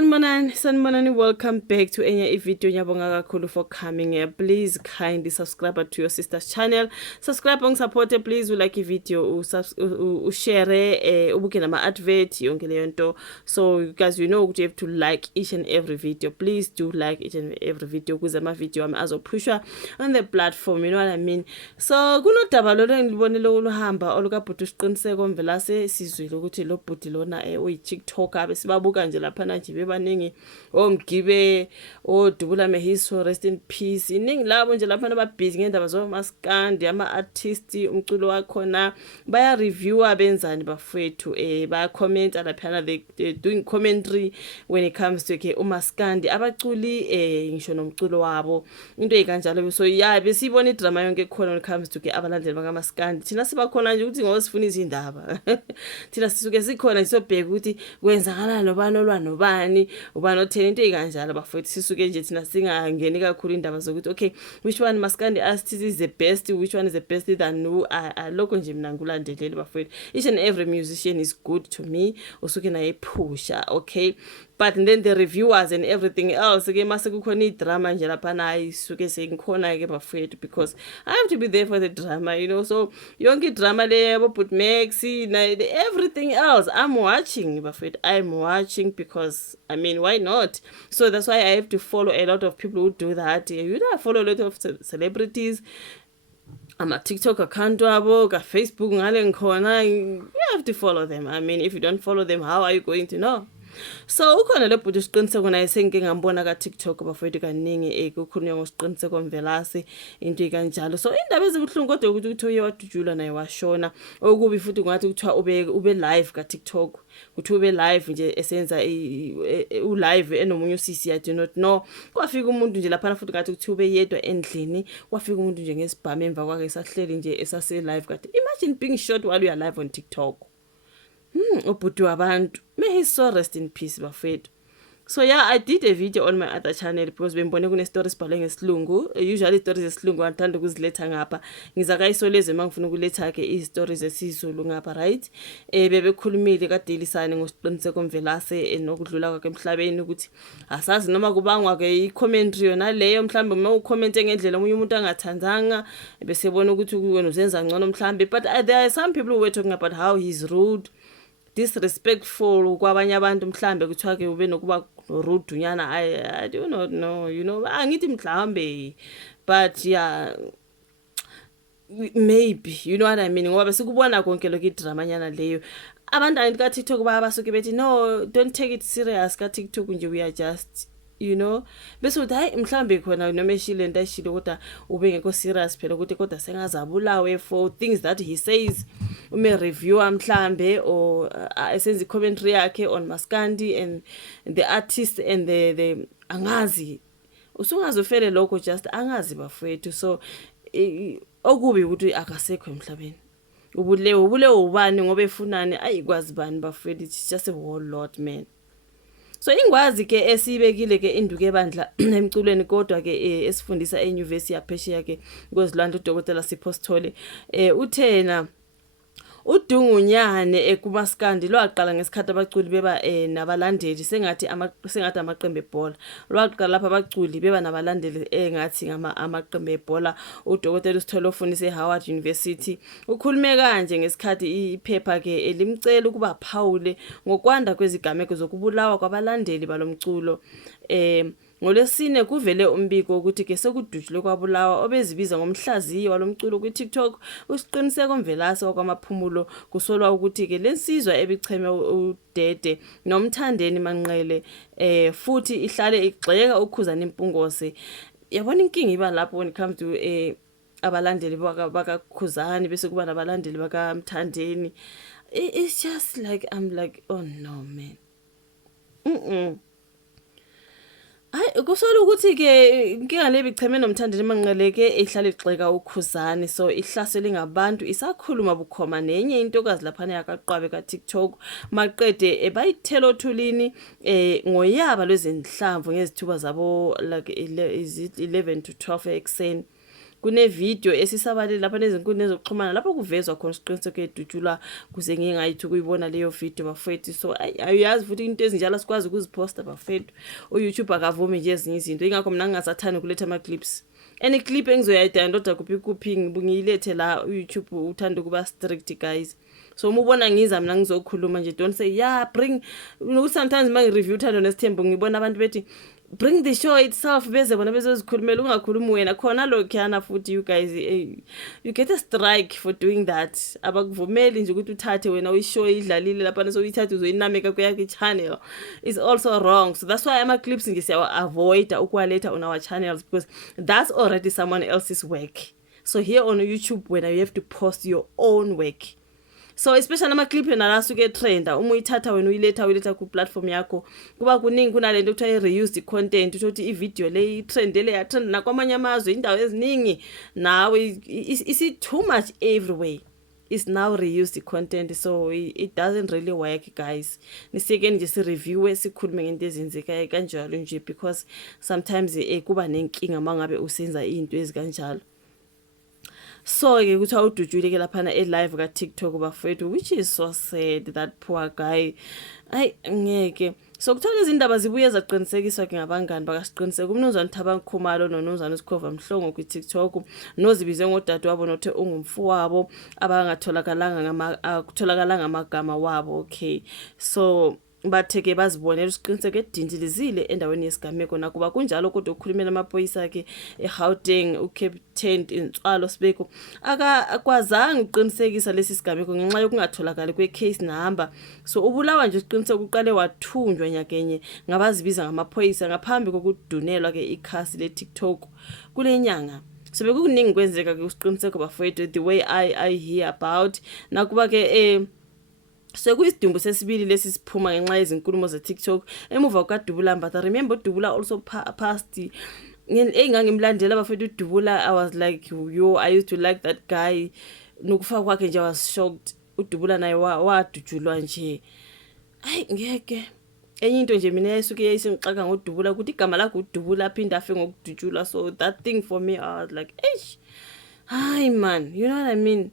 Sanibonani, welcome back to enye video. Ngiyabonga kakhulu for coming here. Please kindly subscribe to your sister's channel. Subscribe support, please. Like video, share, ubuke nama advert yonke leyo nto. So you guys, you know you have to like each and every video. Please do like each and every video ukuze ama video ami azopushwa on the platform, you know what I mean. So kunodaba lo ngilibonile oluhamba olukabhuti usiqiniseko Mvelase sizwile ukuthi lo bhuti lona uyi TikToker besibabuka nje lapha nje bebaningi omgibe odubula mehiso, rest in peace, iningi labo nje lapha ababhizi ngendaba zomaskandi, ama artist umculo wakhona baya reviewer benzani bafethu baya comment lapha they doing commentary when it comes to ke umaskandi abaculi ngisho nomculo wabo into ekanjalo. So yeah, besibona idrama yonke khona when it comes to ke abalandeli bakaMaskandi. Thina sibakhona nje ukuthi ngosifuna izindaba thina sisuke sikhona sisobheka ukuthi kwenzakala nobani olwanobani ubani othena into ekanjalo bafethu. Sisuke nje thina singangeni kakhulu indaba zokuthi okay, which one Maskandi artist is the best, which one is the best than who. Lokho nje mina ngulandeleli bafethu. Each and every musician is good to me, usuke naye phusha, okay. But then the reviewers and everything else ke mase kukhona idrama nje lapha nayi suke sengikhona ke bafethu, because I have to be there for the drama, you know. So yonke idrama le yabo but Max everything else I'm watching bafethu, I'm watching because I mean why not. So that's why I have to follow a lot of people who do that. You know, I follow a lot of celebrities. I'm a TikTok account wabo, ka Facebook ngale ngikhona. You have to follow them. I mean, if you don't follow them, how are you going to know? So ukhona lo bhuti usiqiniseko naye sengike ngambona ka TikTok bafethu kaningi kukhulunywa ngosiqiniseko Mvelase into kanjalo. So indaba ezibuhlungu kodwa ukuthi uye wadujula naye washona. Okubi futhi ngathi kuthiwa ube live ka TikTok, kuthi ube live nje esenza u live enomunye usisi, I do not know. Kwafika umuntu nje lapha futhi ngathi kuthi ube yedwa endlini, kwafika umuntu nje ngesibhamu emva kwakhe esahleli nje esase live kade. Imagine being shot while you are live on TikTok. Ubhuti wabantu, may he so rest in peace bafethu. So yeah, I did a video on my other channel because bembone kune stories bhalwe ngesilungu. Usually stories zesilungu ngithanda ukuziletha ngapha. Ngizaka isoleze mangifuna ukuletha ke istories zesizulu ngapha, right? Bebekhulumile kaDelisane ngosiqiniseko Mvelase nokudlula kwakhe emhlabeni ukuthi asazi noma kubangwa ke i-commentary yona leyo, mhlambe uma ucommente ngendlela omunye umuntu angathandanga bese bona ukuthi wena uzenza ngcono mhlambe. But there are some people who were talking about how he's rude, disrespectful kwabanye abantu, mhlambe kuthiwa ke ube nokuba rude nyana. I do not know, you know, angithi mhlambe, but yeah, maybe, you know what I mean. Ngoba sikubona konke lokho idrama nyana leyo. Abantu ka TikTok basuke bethi no, don't take it serious ka TikTok nje, we are just, you know, bese uthi hayi mhlambe khona noma eshile into ayishilo kodwa ube ngekho serious phela ukuthi kodwa sengazabulawe for things that he says. Ume reviewer mhlambe or esenza commentary yakhe on Maskandi and the artist and the angazi usungazofele lokho just angazi bafethu. So okubi ukuthi akasekho emhlabeni, ubule ubani ngoba efunani ayikwazi bani bafethu. It's just a whole lot, man. So ingwazi ke esibekile ke induke ebandla emculweni kodwa ke esifundisa eUniversity yaphesheya ke ngoZilanda uDokotela Sipho Sithole uthena uDungunyane kuMaskandi lwaqala ngesikhathi abaculi beba nabalandeli sengathi amaqembu ebhola. Lwaqala lapha abaculi beba nabalandeli engathi amaqembu ebhola. uDokotela Sithole ofundisa eHoward University ukhulume kanje ngesikhathi iphepha ke elimcela ukuba phawule ngokwanda kwezigameko zokubulawa kwabalandeli balomculo. Ngolesine kuvele umbiko ukuthi ke sekudujule kwabulawa obezibiza ngomhlaziyi walomculo ku TikTok usiqiniseko Mvelase wakwamaphumulo. Kusolwa ukuthi ke lensizwa ebicheme udede nomthandeni Manqele futhi ihlale igxeka ukhuzana impungose. Yabona inkingi iba lapho when it comes to abalandeli bakakhuzani bese kuba nabalandeli bakamthandeni. It's just like I'm like, oh no man. Kusola ukuthi ke inkinga lebicheme nomthandeni Manqele ke ihlala igxeka ukhuzani, so ihlasele ngabantu isakhuluma bukhoma nenye intokazi lapha yakaqwabe ka TikTok maqede bayithela othulini ngoyaba lwezinhlamvu ngezithuba zabo like 11 to 12 ekseni. kune video esisabalile lapha nezinkundleni zokuxhumana lapho kuvezwa khona isiqiniseko edutshulwa kuze ngingayithi ukuyibona leyo video bafethu. So ayazi futhi into ezinjalo sikwazi ukuziposta bafethu. YouTube akavumi nje ezinye izinto, ingakho mina ngingasathani ukuletha ama clips. Any clip engizoyidownloada kuphi ngiyilethe la YouTube uthanda ukuba strict guys. So umubona ngiza mina ngizokhuluma nje, don't say yeah bring, sometimes mangi-review Thando Nesithembu ngibona abantu bethi bring the show itself beze bona bezozikhulumela, ungakhulumi wena khona lokhuyana futhi. You guys you get a strike for doing that. Abakuvumeli nje ukuthi uthathe wena uyishow idlalile lapha so uyithathe uzoyinameka kuyakhe channel is also wrong. So that's why ama clips nje siya avoid ukwaletha on our channels, because that's already someone else's work. So here on YouTube when you have to post your own work. So especially ama clip nala suke trenda, uma uyithatha wena uyiletha ku platform yakho kuba kuningi kunalento ekuthiwa reused content, ukuthi i-video le trendele ya trend nakwamanye amazwe indawo eziningi, nawe isi too much everywhere. It's now reused content, so it doesn't really work guys. Nisike nje si review sikhulume ngento ezenzekayo kanjalo nje, because sometimes kuba nenkinga mangabe usenza into ezikanjalo. So ke kuthiwa udutshule ke laphana live ka TikTok bafethu, which is so sad, that poor guy. Ay ngeke. So kuthiwa izindaba zibuye zaqinisekiswa ke ngabangani bakasiqiniseka uMnumzane Thabang Khumalo noMnumzane uSikhova Mhlongo ku TikTok, nozibize ngodade wabo nothe ungumfowabo akutholakala amagama wabo. Okay, so batheke bazibonela isiqiniseko edindilizile endaweni yesigameko, nakuba kunjalo kodwa ukukhulumela amaphoyisa akhe eGauteng uCaptain Ntswalo Sibeko akakwazanga uqinisekisa lesi sigameko ngenxa yokungatholakali kwecase number. So ubulawa nje isiqiniseko uqale wathunjwa nyakenye ngabazibiza ngamaphoyisa ngaphambi kokudunelwa ke ikhasi le TikTok kule nyanga. So bekuningi kwenzeka ke usiqiniseko bafowethu, the way I hear about, nakuba ke so kuyisidumbu sesibili lesi siphuma ngenxa yezinkulumo ze TikTok emuva ukaDubula Mbatha. Remember Dubula also passed engangimlandela bafethu uDubula. I was like yo, I used to like that guy. Nokufa kwakhe nje I was shocked. uDubula naye wadutshulwa nje. Hayi ngeke enye into nje mina yasuke yayisengixaka ngoDubula ukuthi igama lakhe uDubula aphinda afe ngokudutshulwa. So that thing for me, I was like eish, hi man, you know what I mean.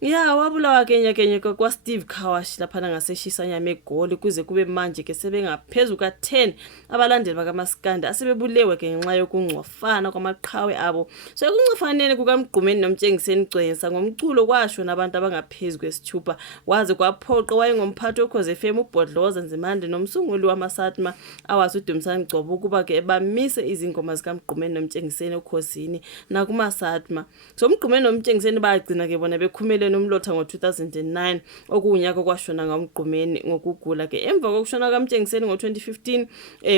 Yeah, wabulawa kenye kwa Steve Kawash laphana ngaseshisa nyama eGoli kuze kube manje ke sebengaphezulu ka10 abalandeli bakaMaskandi asebebulewe ke ngenxa yokungcofana kwamaqhawe abo. So ekuncofaneni kukaMgqumeni noMtshengiseni Gcwensa ngomculo kwasho nabantu abangaphezulu kwesithupha, waze kwaphoqa wayengomphathi weKhoze FM uBhodloza Nzimande nomsunguli wamaSatma awazi uDumsani Gcobo ukuba ke bamise izingoma zikaMgqumeni noMtshengiseni ekhosini nakumaSatma. So uMgqumeni noMtshengiseni bagcina ke bona bekhumele nomlotha ngo2009 okunyaka kwashona ngaMgqumeni ngokugula ke. Emva kokushona kaMtshengiseni ngo2015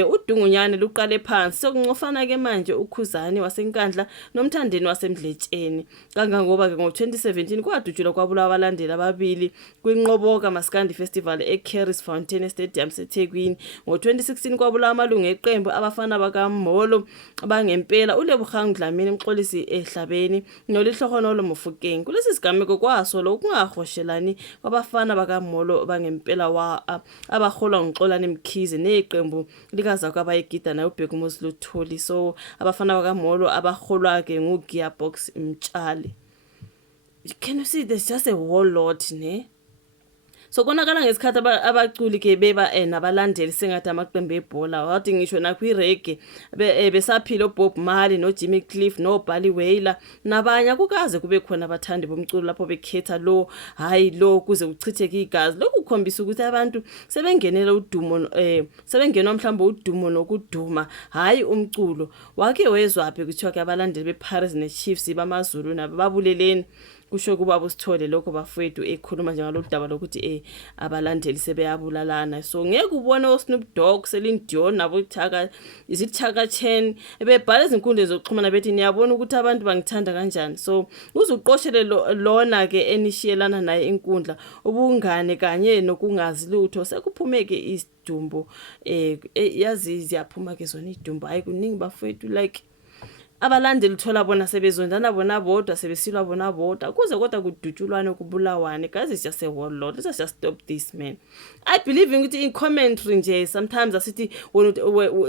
uDungunyane luqale phansi sokuncofana ke manje uKhuzani waseNkandla noMthandeni waseMdletsheni. Kangangoba ke ngo2017 kwadutshulwa kwabulawa abalandeli ababili kwinqoboka Maskandi Festival eCaris Fountain Stadium seThekwini. Ngo2016 kwabulawa amalungu eqembu abafana bakaMolo abangempela uLebogang Dlamini Mxolisi ehlabeni noLihlohonolo Mofokeng. Kulesi sigameko kwaso lokungahoshelani kwabafana bakaMolo bangempela abaholwa ngoXolani Mkhize neqembu likaza kwabayigida nayo uBhekumuzi Luthuli. So abafana bakaMolo abaholwa ke nguGearbox Mtshali. Can you see, there's just a whole lot ne. So konakala ngesikhathi abaculi ke beba nabalandeli sengathi amaqembu ebhola, wathi ngisho nakwirege besaphila uBob Marley noJimmy Cliff noBally Wailer nabanye akukaze kube khona abathandi bomculo lapho bekhetha lo hayi lo kuze kuchitheke igazi. Lokhu kukhombisa ukuthi abantu sebengenela udumo sebengenwa mhlawumbe udumo nokuduma hayi umculo. Wake wezwaphi kuthiwa ke abalandeli bePirates neChiefs bamaZulu nabo babuleleni kusho kuba busithole lokho bafowethu ekhuluma nje ngalodaba lokuthi abalandeli sebeyabulalana. So ngeke ubone uSnoop Dogg, Celine Dion nabo Thaka izithaka Chen bebhala izinkundla zokuxhumana bethi niyabona ukuthi abantu bangithanda kanjani. So uzuqoshele lona ke enishiyelana naye inkundla ubungane kanye nokungazi lutho sekuphumeke isidumbu yazi ziyaphuma ke zona idumbu hayi kuningi bafowethu like abalandeli thola bona sebezondana bona bodwa sebesilwa bona bodwa kuze kodwa kudutshulwane kubulawane. Guys, it's just a warlord. Let's just stop this, man. I believe ukuthi in commentary nje sometimes asithi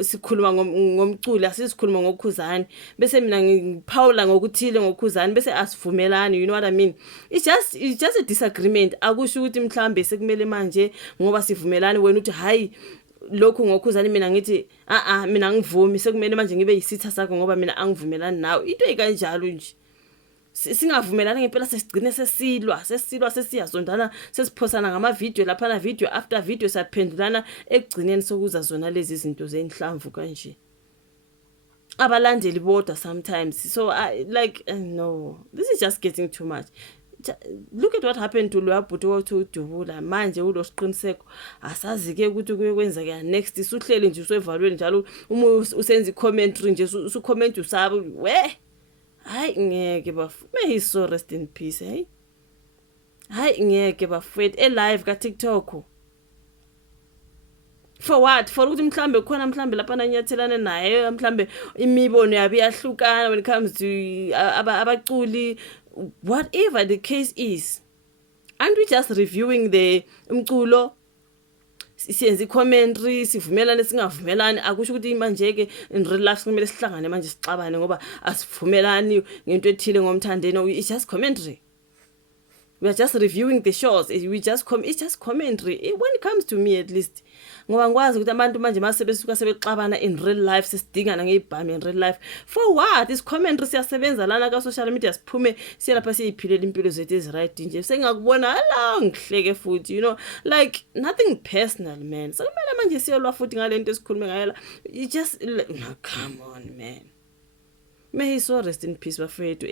sikhuluma ngomculo asisikhuluma ngokukhuzani bese mina ngiphawula ngokuthile ngokukhuzani bese asivumelani, you know what I mean. It's just a disagreement. Akusho ukuthi mhlambe sekumele manje ngoba sivumelani wena uthi hayi lokhu ngokhuzani mina ngithi mina ngivumi sekumele manje ngibe yisitha sakho ngoba mina angivumelani nawe. Into ekanjalo nje singavumelani ngempela sesigcine sesilwa sesiyazondana sesiphosana ngama video lapha na video after video saphendulana ekugcineni sokuza zona lezi zinto zenhlamvu kanje abalandeli bodwa sometimes. So no, this is just getting too much. Look at what happened to Lwabhuti Dubula. Manje ulo siqiniseko asazi ke ukuthi kuyokwenzeka next. Usuhleli nje usevalweni njalo uma usenza commentary nje usucomment usabe we hayi ngeke may he so rest in peace. Hey hayi ngeke bafethu live ka TikTok for what? For ukuthi mhlambe khona mhlambe lapha nanyathelane naye mhlambe imibono yabi yahlukana when it comes to abaculi. Whatever the case is, aren't we just reviewing the umculo siyenza commentary sivumelane singavumelani? Akusho ukuthi manje ke in real life kumele sihlangane manje sixabane ngoba asivumelani ngento ethile ngomthandeno. It's just commentary. We are just reviewing the shows. It's just commentary. When it comes to me, at least, ngoba ngikwazi ukuthi abantu manje masebesuka sebexabana in real life sesidingana ngeibhami in real life. For what? Is commentary siyasebenza lana ka social media siphume siyalapha siyiphilela impilo zethu eziright nje. Sengakubona ala ngihleke futhi, you know, like nothing personal, man. So kumele manje siyolwa futhi ngalento esikhulume ngayo la. You just come on, man. May he so rest in peace bafethu.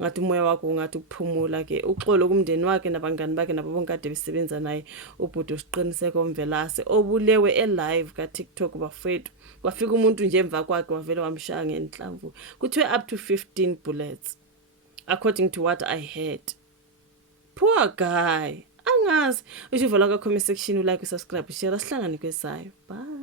Ngathi umoya wakho ngathi ukuphumula ke uxolo kumndeni wakhe nabangani bakhe nabo bonke kade besebenza naye ubhuti usiqiniseko omvelase obulewe live ka TikTok bafethu. Kwafika umuntu nje emva kwakhe wavele wamshaya ngenhlamvu. Kuthiwe up to 15 bullets according to what I heard. Poor guy. Angazi. Uyivala ka comment section, like, subscribe, share, sihlangane kwesayo. Bye.